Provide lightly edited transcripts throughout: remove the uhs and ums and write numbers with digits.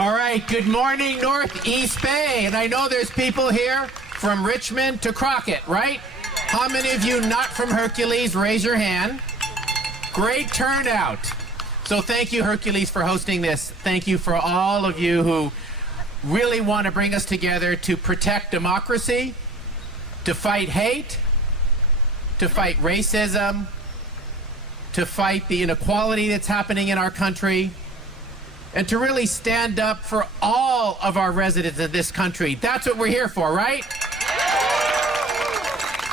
All right, good morning, Northeast Bay. And I know there's people here from Richmond to Crockett, right? How many of you not from Hercules? Raise your hand. Great turnout. So thank you, Hercules, for hosting this. Thank you for all of you who really want to bring us together to protect democracy, to fight hate, to fight racism, to fight the inequality that's happening in our country, and to really stand up for all of our residents of this country. That's what we're here for, right?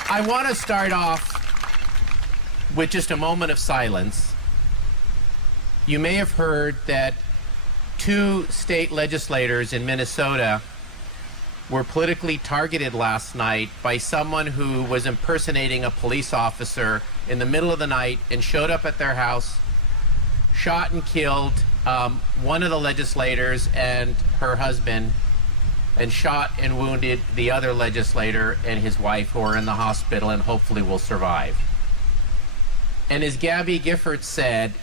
I want to start off with just a moment of silence. You may have heard that 2 state legislators in Minnesota were politically targeted last night by someone who was impersonating a police officer in the middle of the night and showed up at their house, shot and killed one of the legislators and her husband, and shot and wounded the other legislator and his wife, who are in the hospital and hopefully will survive. And as Gabby Gifford said,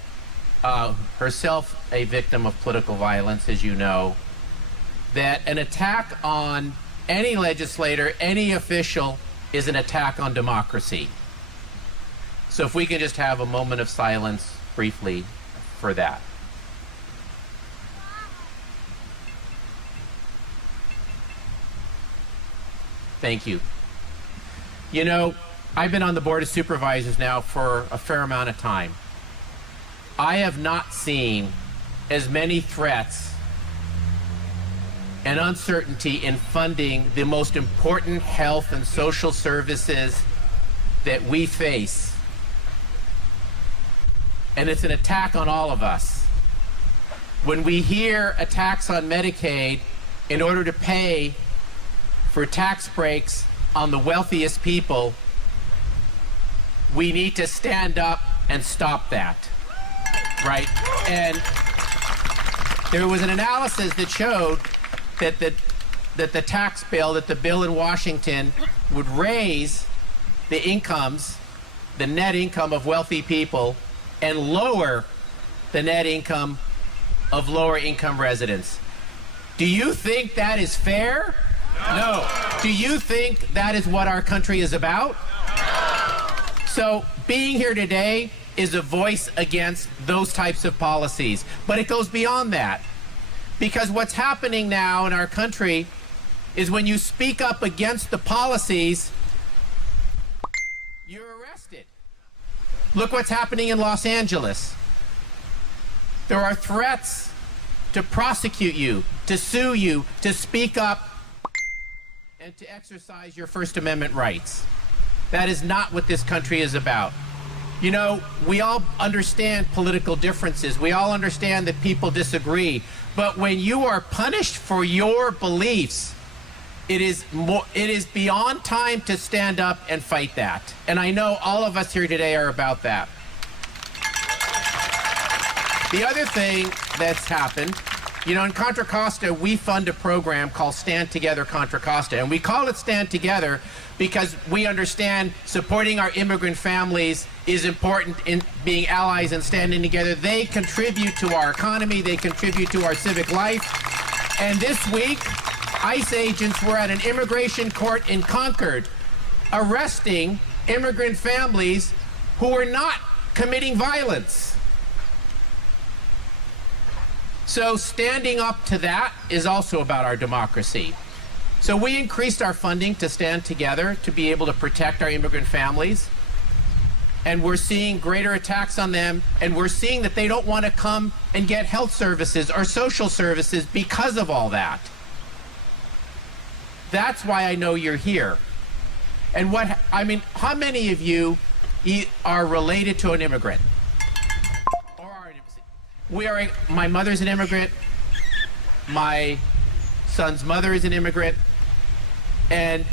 herself a victim of political violence, as you know, that an attack on any legislator, any official, is an attack on democracy. So if we can just have a moment of silence briefly for that. Thank you. You know, I've been on the Board of Supervisors now for a fair amount of time. I have not seen as many threats and uncertainty in funding the most important health and social services that we face. And it's an attack on all of us. When we hear attacks on Medicaid in order to pay for tax breaks on the wealthiest people, we need to stand up and stop that, right? And there was an analysis that showed that the tax bill, that the bill in Washington would raise the incomes, the net income of wealthy people, and lower the net income of lower income residents. Do you think that is fair? No. Do you think that is what our country is about? So being here today is a voice against those types of policies. But it goes beyond that. Because what's happening now in our country is when you speak up against the policies, you're arrested. Look what's happening in Los Angeles. There are threats to prosecute you, to sue you, to speak up, and to exercise your First Amendment rights. That is not what this country is about. You know, we all understand political differences. We all understand that people disagree. But when you are punished for your beliefs, it is beyond time to stand up and fight that. And I know all of us here today are about that. The other thing that's happened, you know, in Contra Costa, we fund a program called Stand Together Contra Costa. And we call it Stand Together because we understand supporting our immigrant families is important in being allies and standing together. They contribute to our economy. They contribute to our civic life. And this week, ICE agents were at an immigration court in Concord arresting immigrant families who were not committing violence. So standing up to that is also about our democracy. So we increased our funding to stand together to be able to protect our immigrant families. And we're seeing greater attacks on them, and we're seeing that they don't want to come and get health services or social services because of all that. That's why I know you're here. And how many of you are related to an immigrant? My mother's an immigrant. My son's mother is an immigrant. And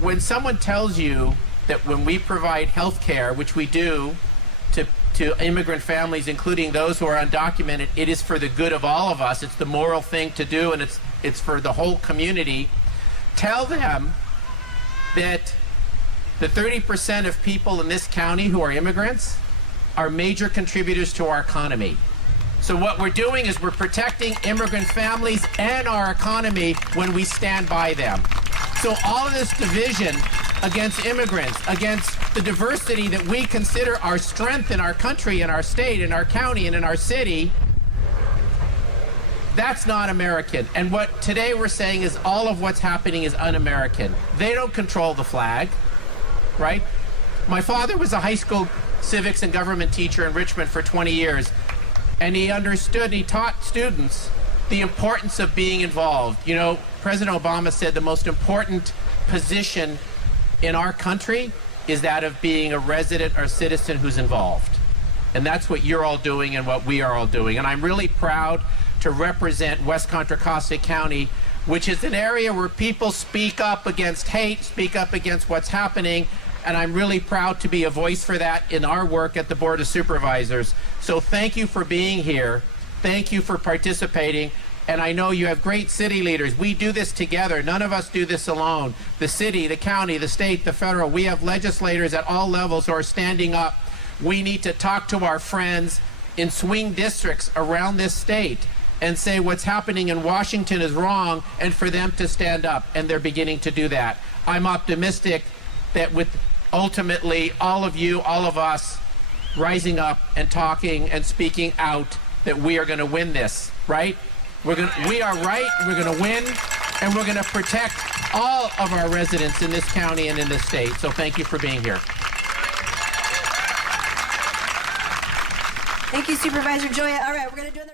when someone tells you that when we provide health care, which we do to immigrant families, including those who are undocumented, it is for the good of all of us. It's the moral thing to do, and it's for the whole community. Tell them that the 30% of people in this county who are immigrants are major contributors to our economy. So what we're doing is we're protecting immigrant families and our economy when we stand by them. So all of this division against immigrants, against the diversity that we consider our strength in our country, in our state, in our county, and in our city, that's not American. And what today we're saying is all of what's happening is un-American. They don't control the flag, right? My father was a high school civics and government teacher in Richmond for 20 years. And he understood, he taught students the importance of being involved. You know, President Obama said the most important position in our country is that of being a resident or citizen who's involved. And that's what you're all doing and what we are all doing. And I'm really proud to represent West Contra Costa County, which is an area where people speak up against hate, speak up against what's happening, and I'm really proud to be a voice for that in our work at the Board of Supervisors. So thank you for being here. Thank you for participating. And I know you have great city leaders. We do this together. None of us do this alone. The city, the county, the state, the federal. We have legislators at all levels who are standing up. We need to talk to our friends in swing districts around this state and say what's happening in Washington is wrong, and for them to stand up, and they're beginning to do that. I'm optimistic that with ultimately all of you, all of us rising up and talking and speaking out, that we are going to win this, right? We are right, we're going to win, and we're going to protect all of our residents in this county and in this state. So thank you for being here. Thank you, Supervisor Gioia. All right, we're going to do another